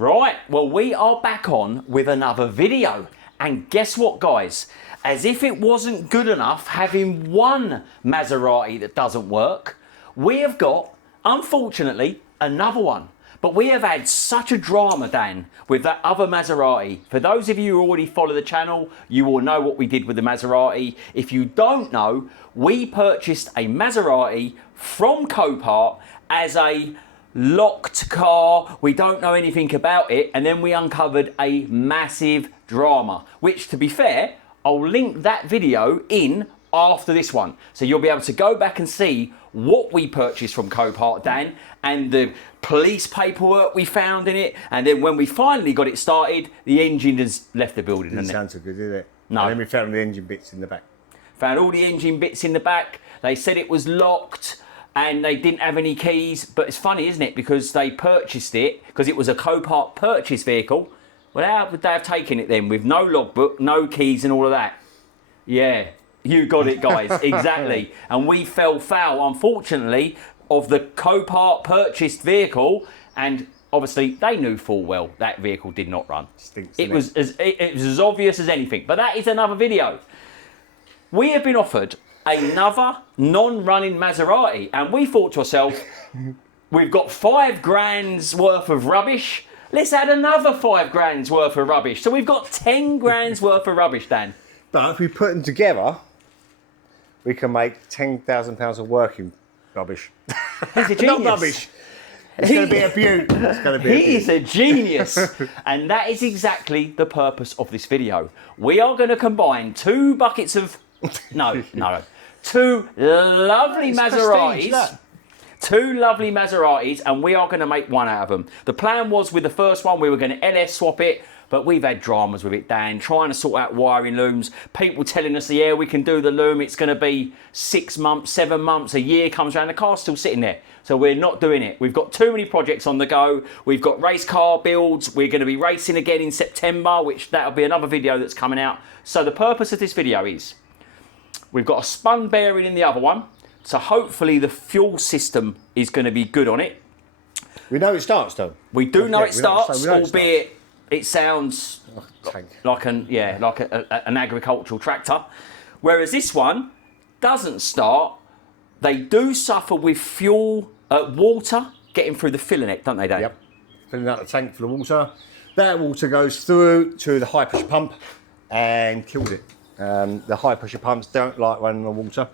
Right, well, we are back on with another video. And guess what, guys? As if it wasn't good enough having one Maserati that doesn't work, we have got, unfortunately, another one. But we have had such a drama, Dan, with that other Maserati. For those of you who already follow the channel, you will know what we did with the Maserati. If you don't know, we purchased a Maserati from Copart as a locked car. We don't know anything about it, and then we uncovered a massive drama, which, to be fair, I'll link that video in after this one, so you'll be able to go back and see what we purchased from Copart, Dan, and the police paperwork we found in it. And then when we finally got it started, the engine has left the building. Didn't sound so good, did it? No. And then we found the engine bits in the back. Found all the engine bits in the back. They said it was locked and they didn't have any keys. But it's funny, isn't it? Because they purchased it, because it was a Copart purchase vehicle. Well, how would they have taken it then with no logbook, no keys and all of that? Yeah, you got it, guys. Exactly. And we fell foul, unfortunately, of the Copart purchased vehicle. And obviously, they knew full well that vehicle did not run. Stinks, it was as obvious as anything. But that is another video. We have been offered another non-running Maserati, and we thought to ourselves, we've got £5 worth of rubbish. Let's add another £5 worth of rubbish. So we've got 10 grand's worth of rubbish, Dan. But if we put them together, we can make £10,000 of working rubbish. He's a genius. Not rubbish. It's going to be a beaut. It's going to be He is a genius. And that is exactly the purpose of this video. We are going to combine two buckets of... No. Two lovely Maseratis. Two lovely Maseratis, and we are going to make one out of them. The plan was with the first one, we were going to LS swap it, but we've had dramas with it, Dan, trying to sort out wiring looms. People telling us, yeah, we can do the loom. It's going to be 6 months, 7 months, a year comes around. The car's still sitting there. So we're not doing it. We've got too many projects on the go. We've got race car builds. We're going to be racing again in September, which that'll be another video that's coming out. So the purpose of this video is, we've got a spun bearing in the other one. So hopefully the fuel system is going to be good on it. We know it starts, though. We do know it starts, albeit it sounds like an agricultural tractor. Whereas this one doesn't start. They do suffer with fuel, water getting through the filler neck, don't they, Dave? Yep. Filling out the tank full of water. That water goes through to the high pressure pump and kills it. The high pressure pumps don't like running on water.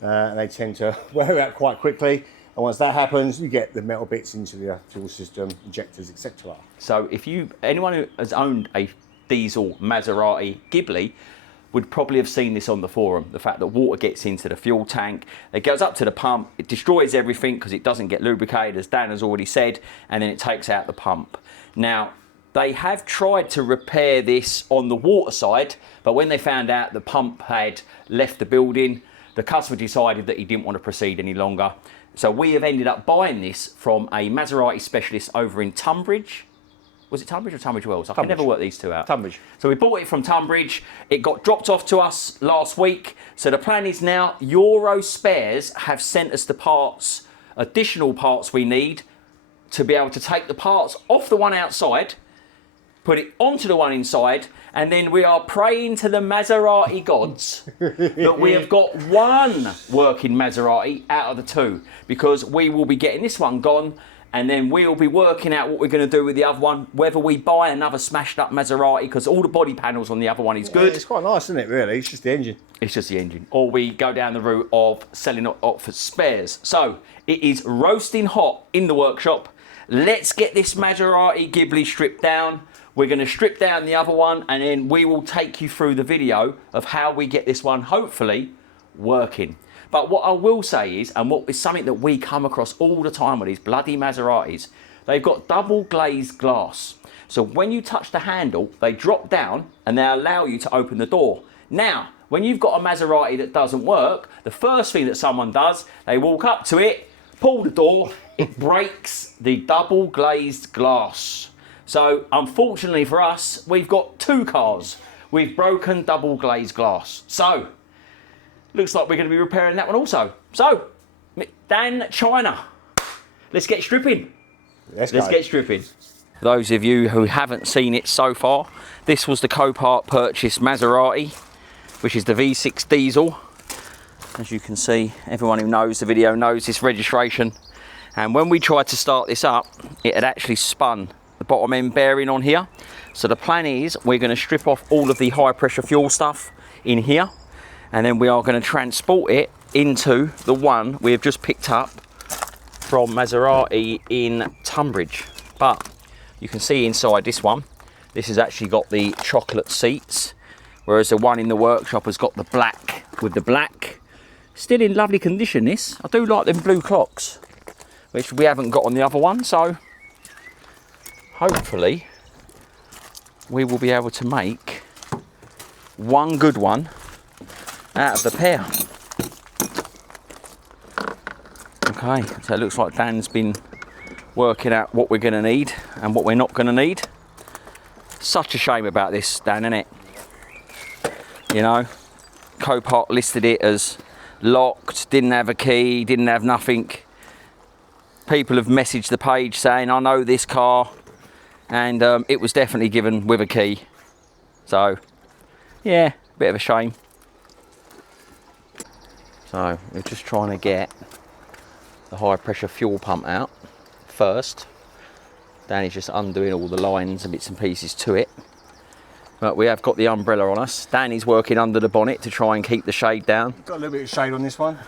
And they tend to wear out quite quickly. And once that happens, you get the metal bits into the fuel system, injectors, etc. So if anyone who has owned a diesel Maserati Ghibli would probably have seen this on the forum. The fact that water gets into the fuel tank, it goes up to the pump, it destroys everything because it doesn't get lubricated, as Dan has already said, and then it takes out the pump. Now, they have tried to repair this on the water side, but when they found out the pump had left the building, the customer decided that he didn't want to proceed any longer. So we have ended up buying this from a Maserati specialist over in Tunbridge. Was it Tunbridge or Tunbridge Wells? I can never work these two out. Tunbridge. So we bought it from Tunbridge. It got dropped off to us last week. So the plan is now Euro Spares have sent us the parts, additional parts we need to be able to take the parts off the one outside, put it onto the one inside, and then we are praying to the Maserati gods that we have got one working Maserati out of the two, because we will be getting this one gone, and then we'll be working out what we're going to do with the other one, whether we buy another smashed up Maserati, because all the body panels on the other one is good. It's quite nice, isn't it, really? It's just the engine. It's just the engine. Or we go down the route of selling it for spares. So it is roasting hot in the workshop. Let's get this Maserati Ghibli stripped down. We're going to strip down the other one, and then we will take you through the video of how we get this one, hopefully, working. But what I will say is, and what is something that we come across all the time with these bloody Maseratis, they've got double glazed glass. So when you touch the handle, they drop down and they allow you to open the door. Now, when you've got a Maserati that doesn't work, the first thing that someone does, they walk up to it, pull the door, it breaks the double glazed glass. So unfortunately for us, we've got two cars with broken double glazed glass. So looks like we're going to be repairing that one also. So Dan, China, let's get stripping. Let's get stripping. For those of you who haven't seen it so far, this was the Copart purchased Maserati, which is the V6 diesel. As you can see, everyone who knows the video knows this registration. And when we tried to start this up, it had actually spun the bottom end bearing on here. So the plan is we're going to strip off all of the high pressure fuel stuff in here, and then we are going to transport it into the one we have just picked up from Maserati in Tunbridge. But you can see inside this one, this has actually got the chocolate seats, whereas the one in the workshop has got the black with the black. Still in lovely condition, this. I do like them blue clocks, which we haven't got on the other one, so hopefully we will be able to make one good one out of the pair. Okay, so it looks like Dan's been working out what we're going to need and what we're not going to need. Such a shame about this, Dan, isn't it? You know, Copart listed it as locked, didn't have a key, didn't have nothing. People have messaged the page saying, I know this car, and it was definitely given with a key. So, yeah, bit of a shame. So, we're just trying to get the high pressure fuel pump out first. Danny's just undoing all the lines and bits and pieces to it. But we have got the umbrella on us. Danny's working under the bonnet to try and keep the shade down. Got a little bit of shade on this one.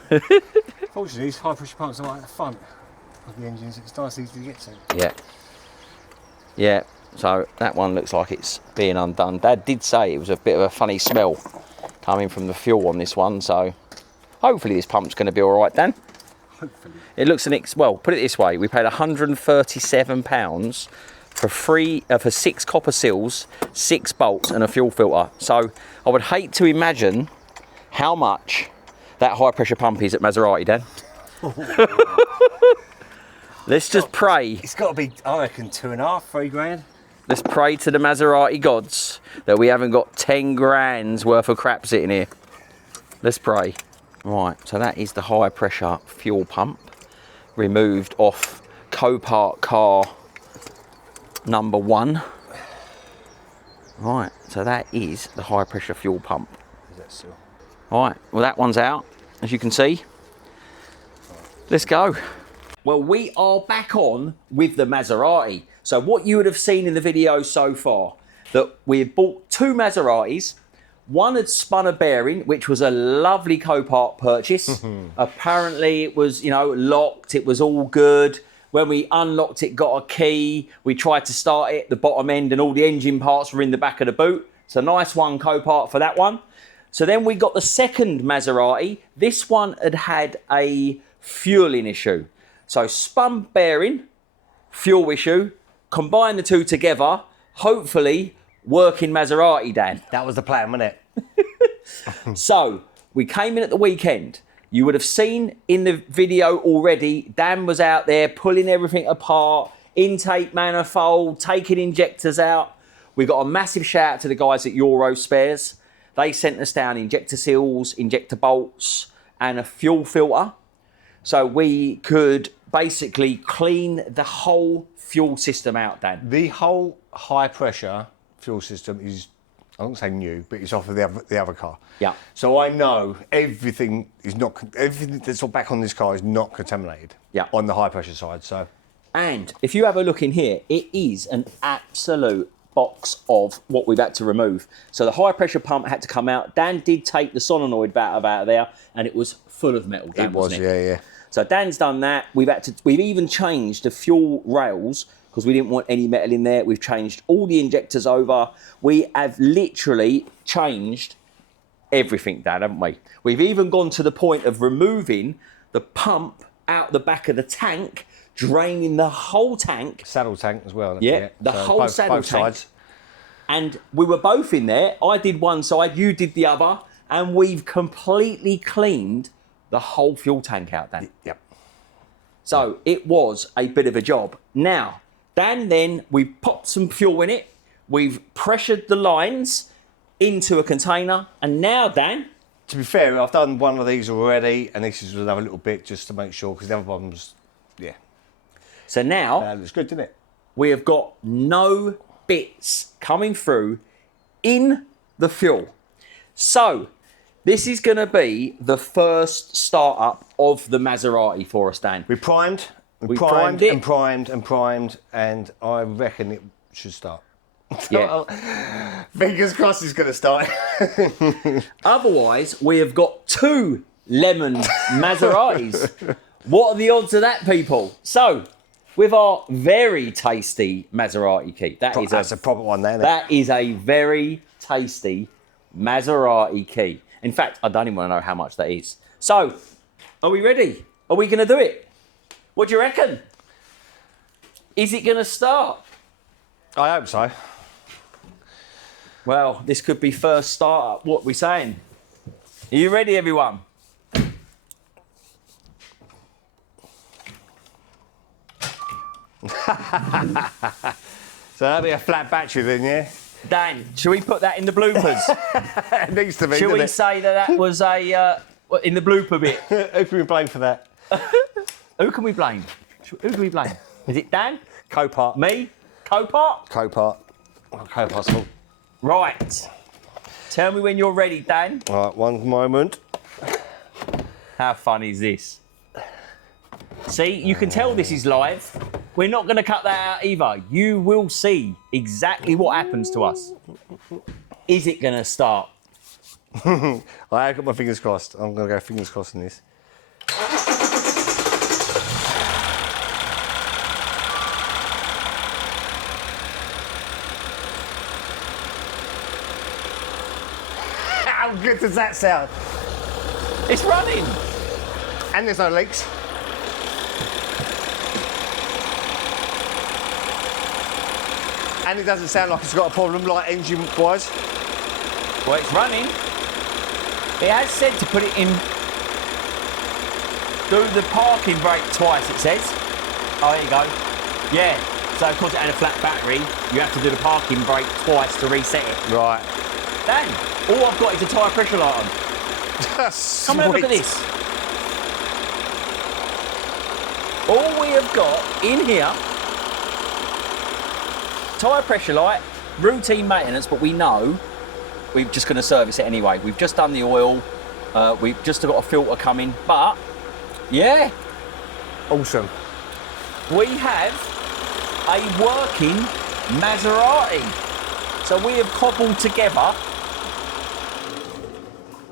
Fortunately, these high pressure pumps are right at the front of the engines. It's nice easy to get to. Yeah. Yeah, so that one looks like it's being undone. Dad did say it was a bit of a funny smell coming from the fuel on this one, so hopefully this pump's going to be all right, Dan. Hopefully. It looks well, put it this way, we paid £137 for 6 copper seals, 6 bolts and a fuel filter. So I would hate to imagine how much that high pressure pump is at Maserati, Dan. Let's just pray. It's got to be, I reckon, 2.5, 3 grand. Let's pray to the Maserati gods that we haven't got 10 grand's worth of crap sitting here. Let's pray. Right, so that is the high pressure fuel pump removed off Copart car number 1. Right, so that is the high pressure fuel pump. Is that so? Right, well that one's out, as you can see. Let's go. Well, we are back on with the Maserati. So what you would have seen in the video so far, that we had bought 2 Maseratis. One had spun a bearing, which was a lovely Copart purchase. Apparently it was, you know, locked, it was all good. When we unlocked it, got a key, we tried to start it, the bottom end and all the engine parts were in the back of the boot. It's a nice one, Copart, for that one. So then we got the second Maserati. This one had had a fueling issue. So spun bearing, fuel issue, combine the two together, hopefully working Maserati, Dan. That was the plan, wasn't it? So we came in at the weekend. You would have seen in the video already, Dan was out there pulling everything apart, intake manifold, taking injectors out. We got a massive shout out to the guys at Euro Spares. They sent us down injector seals, injector bolts, and a fuel filter. So we could basically clean the whole fuel system out, Dan. The whole high pressure fuel system is, I won't say new, but it's off of the other car. Yeah. So I know everything that's back on this car is not contaminated. Yeah. On the high pressure side, so. And if you have a look in here, it is an absolute box of what we've had to remove. So the high pressure pump had to come out. Dan did take the solenoid valve out of there, and it was full of metal. Dan, it was, wasn't yeah. So Dan's done that. We've even changed the fuel rails because we didn't want any metal in there. We've changed all the injectors over. We have literally changed everything, Dan, haven't we? We've even gone to the point of removing the pump out the back of the tank, draining the whole tank. Saddle tank as well. Yeah, the whole saddle tank. Sides. And we were both in there. I did one side, you did the other, and we've completely cleaned the whole fuel tank out, Dan. Yep. So it was a bit of a job. Now, Dan, then we popped some fuel in it. We've pressured the lines into a container. And now, Dan. To be fair, I've done one of these already, and this is another little bit just to make sure, because the other one was, yeah. So now. Looks good, didn't it? we have got no bits coming through in the fuel. So this is going to be the first startup of the Maserati for us, Dan. We primed, We primed it. and primed and primed, and I reckon it should start. Yeah. Fingers crossed it's going to start. Otherwise, we have got 2 lemon Maseratis. What are the odds of that, people? So, with our very tasty Maserati key, That's a proper one there. that is a very tasty Maserati key. In fact, I don't even want to know how much that is. So, are we ready? Are we going to do it? What do you reckon? Is it going to start? I hope so. Well, this could be first startup. What are we saying? Are you ready, everyone? So that'll be a flat battery then, yeah? Dan, shall we put that in the bloopers? It needs to be, Shall we doesn't say that was a in the blooper bit? it? Who can we blame for that? Who can we blame? Who do we blame? Is it Dan? Copart. Me? Copart? Copart. Copart's fault. Right. Tell me when you're ready, Dan. All right, one moment. How fun is this? See, you can tell this is live. We're not going to cut that out either. You will see exactly what happens to us. Is it going to start? I have got my fingers crossed. I'm going to go fingers crossed on this. How good does that sound? It's running. And there's no leaks. And it doesn't sound like it's got a problem, like engine-wise. Well, it's running. It has said to put it in. Do the parking brake twice, it says. Oh, there you go. Yeah. So, because it had a flat battery, you have to do the parking brake twice to reset it. Right. Dan, all I've got is a tyre pressure light on. Come and have a look at this. All we have got in here, tyre pressure light, routine maintenance, but we know we're just going to service it anyway. We've just done the oil, we've just got a filter coming, but yeah, Awesome. we have a working Maserati. So we have cobbled together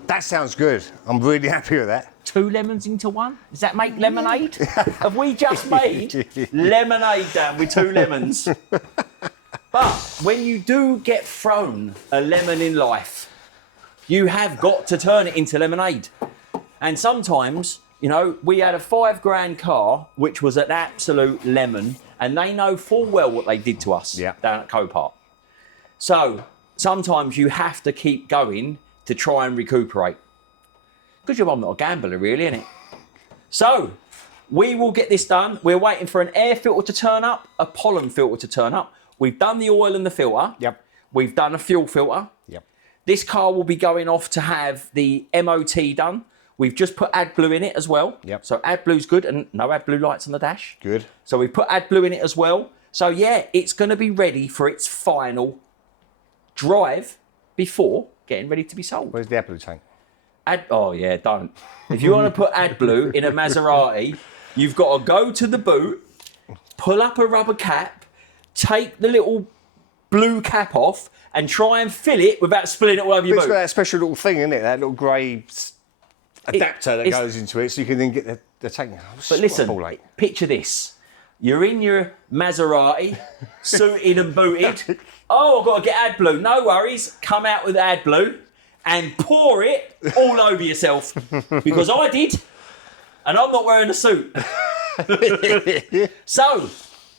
That sounds good. I'm really happy with that. 2 lemons into one. Does that make lemonade? Have we just made lemonade, Dan, with 2 lemons? But when you do get thrown a lemon in life, you have got to turn it into lemonade. And sometimes, you know, we had a £5,000 car, which was an absolute lemon, and they know full well what they did to us down at Copart. So sometimes you have to keep going to try and recuperate. Because I'm not a gambler, really, innit? So we will get this done. We're waiting for an air filter to turn up, a pollen filter to turn up. We've done the oil and the filter. Yep. We've done a fuel filter. Yep. This car will be going off to have the MOT done. We've just put AdBlue in it as well. Yep. So AdBlue's good, and no AdBlue lights on the dash. Good. So we put AdBlue in it as well. So yeah, it's going to be ready for its final drive before getting ready to be sold. Where's the AdBlue tank? Oh yeah, don't. If you want to put AdBlue in a Maserati, you've got to go to the boot, pull up a rubber cap, take the little blue cap off, and try and fill it without spilling it all over your It's boot. got that special little thing, isn't it? That little grey adapter that goes into it, so you can then get the tank. But listen, picture this. You're in your Maserati, suited and booted. Oh, I've got to get AdBlue. No worries. Come out with AdBlue and pour it all over yourself. Because I did. And I'm not wearing a suit. So,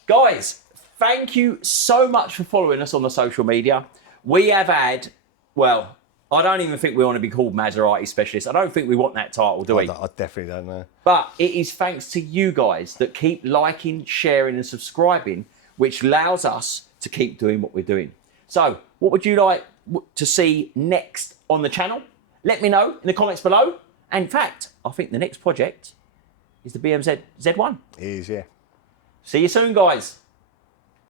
guys, thank you so much for following us on the social media. We have had, well, I don't even think we want to be called Maserati specialists. I don't think we want that title, do we? I definitely don't know. But it is thanks to you guys that keep liking, sharing and subscribing, which allows us to keep doing what we're doing. So, what would you like to see next on the channel? Let me know in the comments below. And in fact, I think the next project is the BMZ Z1. It is, yeah. See you soon, guys.